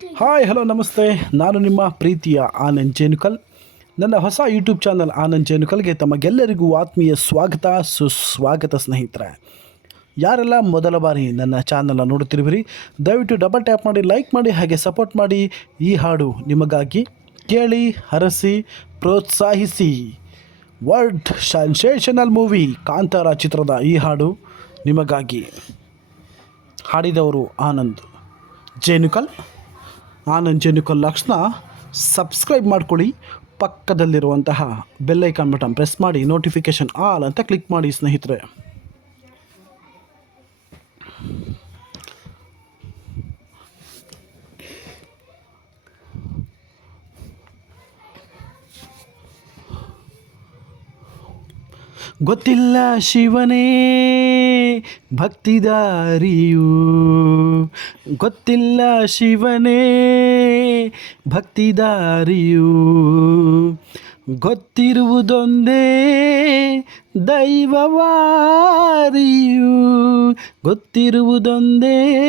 Hi hello ನಮಸ್ತೆ. ನಾನು ನಿಮ್ಮ ಪ್ರೀತಿಯ ಆನಂದ್ ಜೇನುಕಲ್. ನನ್ನ ಹೊಸ ಯೂಟ್ಯೂಬ್ ಚಾನಲ್ ಆನಂದ್ ಜೇನುಕಲ್ಗೆ ತಮಗೆಲ್ಲರಿಗೂ ಆತ್ಮೀಯ ಸ್ವಾಗತ, ಸುಸ್ವಾಗತ ಸ್ನೇಹಿತರೆ. ಯಾರೆಲ್ಲ ಮೊದಲ ಬಾರಿ ನನ್ನ ಚಾನಲ್ನ ನೋಡುತ್ತಿರುವಿರಿ, ದಯವಿಟ್ಟು ಡಬಲ್ ಟ್ಯಾಪ್ ಮಾಡಿ ಲೈಕ್ ಮಾಡಿ, ಹಾಗೆ ಸಪೋರ್ಟ್ ಮಾಡಿ ಈ ಹಾಡು ನಿಮಗಾಗಿ ಕೇಳಿ, ಹರಸಿ, ಪ್ರೋತ್ಸಾಹಿಸಿ. ವರ್ಲ್ಡ್ ಸೆನ್ಸೇಷನಲ್ ಮೂವಿ ಕಾಂತಾರ ಚಿತ್ರದ ಈ ಹಾಡು ನಿಮಗಾಗಿ ಹಾಡಿದವರು ಆನಂದ್ ಜೇನುಕಲ್. ಜೇನುಕಲ್ ಲಕ್ಷಣ ಸಬ್ಸ್ಕ್ರೈಬ್ ಮಾಡ್ಕೊಳ್ಳಿ. ಪಕ್ಕದಲ್ಲಿರುವಂತಹ ಬೆಲ್ಲೈಕಾನ್ ಬಟನ್ ಪ್ರೆಸ್ ಮಾಡಿ ನೋಟಿಫಿಕೇಷನ್ ಆಲ್ ಅಂತ ಕ್ಲಿಕ್ ಮಾಡಿ ಸ್ನೇಹಿತರೆ. ಗೊತ್ತಿಲ್ಲ ಶಿವನೇ ಭಕ್ತಿದಾರಿಯು. ಗೊತ್ತಿಲ್ಲ ಶಿವನೇ ಭಕ್ತಿದಾರಿಯು. ಗೊತ್ತಿರುವುದೊಂದೇ ದೈವವಾರಿಯು. ಗೊತ್ತಿರುವುದೊಂದೇ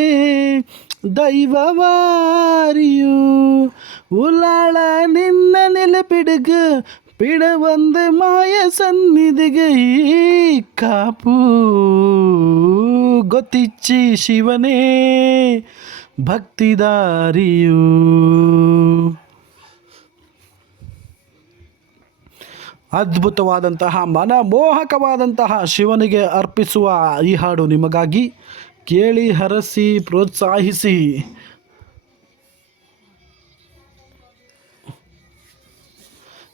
ದೈವವಾರಿಯು. ಉಲಾಳ ನಿನ್ನ ನೆಲೆಪಿಡುಗ ಪಿಡ ಒಂದು ಮಾಯ ಸನ್ನಿಧಿಗೆ ಈ ಕಾಪು. ಗೊತ್ತಿಚ್ಚಿ ಶಿವನೇ ಭಕ್ತಿದಾರಿಯು ಅದ್ಭುತವಾದಂತಹ, ಮನಮೋಹಕವಾದಂತಹ ಶಿವನಿಗೆ ಅರ್ಪಿಸುವ ಈ ಹಾಡು ನಿಮಗಾಗಿ ಕೇಳಿ ಹರಸಿ, ಪ್ರೋತ್ಸಾಹಿಸಿ.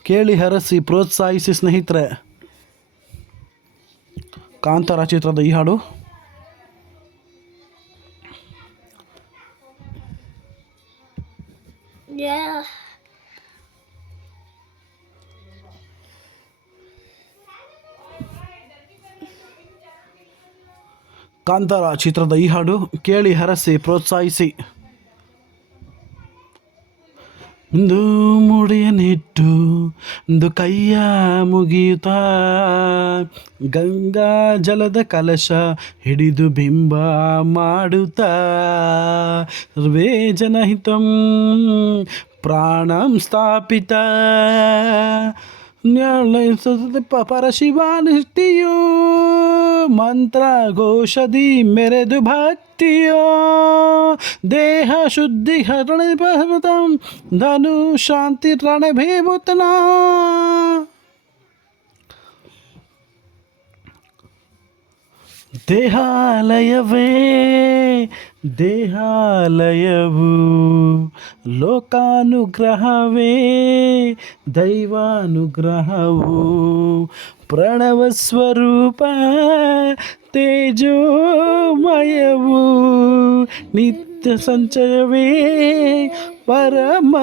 ಕೇಳಿ ಹರಸಿ, ಪ್ರೋತ್ಸಾಹಿಸಿ ಸ್ನೇಹಿತರೆ. ಕಾಂತಾರ ಚಿತ್ರದ ಈ ಹಾಡು. ಕಾಂತಾರ ಚಿತ್ರದ ಈ ಹಾಡು. ಕೇಳಿ ಹರಸಿ, ಪ್ರೋತ್ಸಾಹಿಸಿ. ಒಂದು ಮುಡಿಯನಿಟ್ಟು ಒಂದು ಕೈಯ ಮುಗಿಯುತ್ತ. ಗಂಗಾ ಜಲದ ಕಲಶ ಹಿಡಿದು ಬಿಂಬ ಮಾಡುತ್ತ. ಸರ್ವೇ ಜನಹಿತಂ ಪ್ರಾಣಂ ಸ್ಥಾಪಿತ. ನ್ಯಾಯ ಪ- ಪರಶಿವಾನಿಷ್ಠಿಯೋ ಮಂತ್ರ ಘೋಷದಿ ಮೆರೆದು ಭಕ್ತಿಯೋ ದೇಹ ಶುದ್ಧಿ ಹರಣ ಧನು ಶಾಂತಿ ರಣಭೀಭೂತನ దేహాలయవే దేహాలయవు లోకానుగ్రహవే దైవానుగ్రహవు. ప్రణవస్వరూప తేజో నిత్య సంచయవే పరమ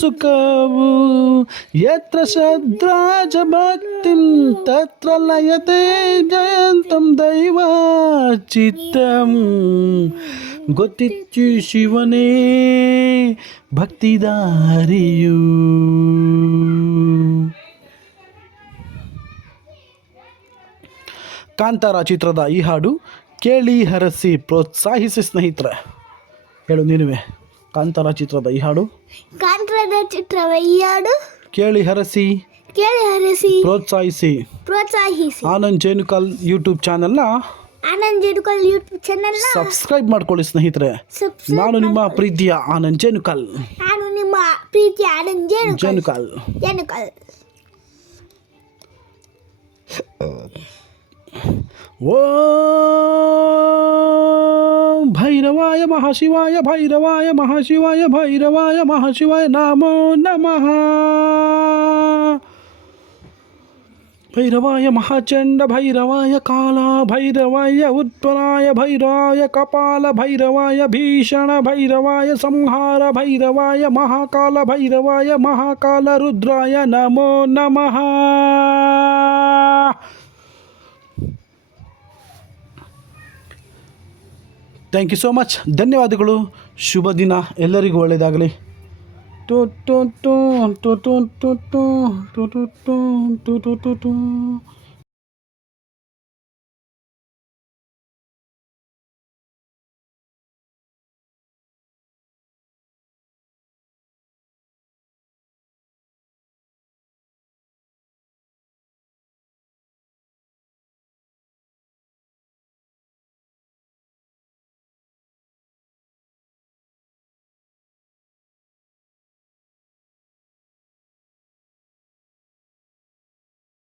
సుఖవు ఎత్ర శ్రద్ధాజ భక్తి తత్ర లయతే జయంతం దైవ చిత్తం. గొతిచ్చు శివనే భక్తిదారియు. ಕಾಂತಾರ ಚಿತ್ರದ ಈ ಹಾಡು ಕೇಳಿ ಹರಸಿ ಪ್ರೋತ್ಸಾಹಿಸಿ ಸ್ನೇಹಿತರೆ. ಹೇಳು ನೀನುವೆ ಕಾಂತಾರ ಚಿತ್ರದ ಈ ಹಾಡು? ಕಾಂತರದ ಚಿತ್ರವ ಈ ಹಾಡು? ಕೇಳಿ ಹರಸಿ. ಕೇಳಿ ಹರಸಿ. ಪ್ರೋತ್ಸಾಹಿಸಿ. ಪ್ರೋತ್ಸಾಹಿಸಿ. ಆನಂದ್ ಜೇನುಕಲ್ ಯೂಟ್ಯೂಬ್ ಚಾನೆಲ್ನ Anand Jenukal YouTube channel subscribe ಮಾಡ್ಕೊಳ್ಳಿ ಸ್ನೇಹಿತರೆ. ನಾನು ನಿಮ್ಮ ಪ್ರೀತಿಯ ಆನಂದ್ ಜೇನುಕಲ್. ನಾನು ನಿಮ್ಮ ಪ್ರೀತಿಯ ಆನಂದ್ ಜೇನುಕಲ್. ಜೇನುಕಲ್. ಜೇಡುಕಲ್ वो भैरवाय महाशिवाय भैरवाय महाशिवाय भैरवाय महाशिवाय, नमो नमः। भैरवाय महाचंड, भैरवाय काला, भैरवाय उत्पलाय भैरवाय कपाल, भैरवाय भीषण, भैरवाय संहार, भैरवाय महाकाल भैरवाय महाकाल रुद्राय, नमो नमः। ಥ್ಯಾಂಕ್ ಯು ಸೋ ಮಚ್ ಧನ್ಯವಾದಗಳು ಶುಭ ದಿನ ಎಲ್ಲರಿಗೂ ಒಳ್ಳೆಯದಾಗಲಿ ಟು ಟು ಟು ಟು ಟು ಟು ಟು ಟು ಟು ಟು ಟು ಟು ಟು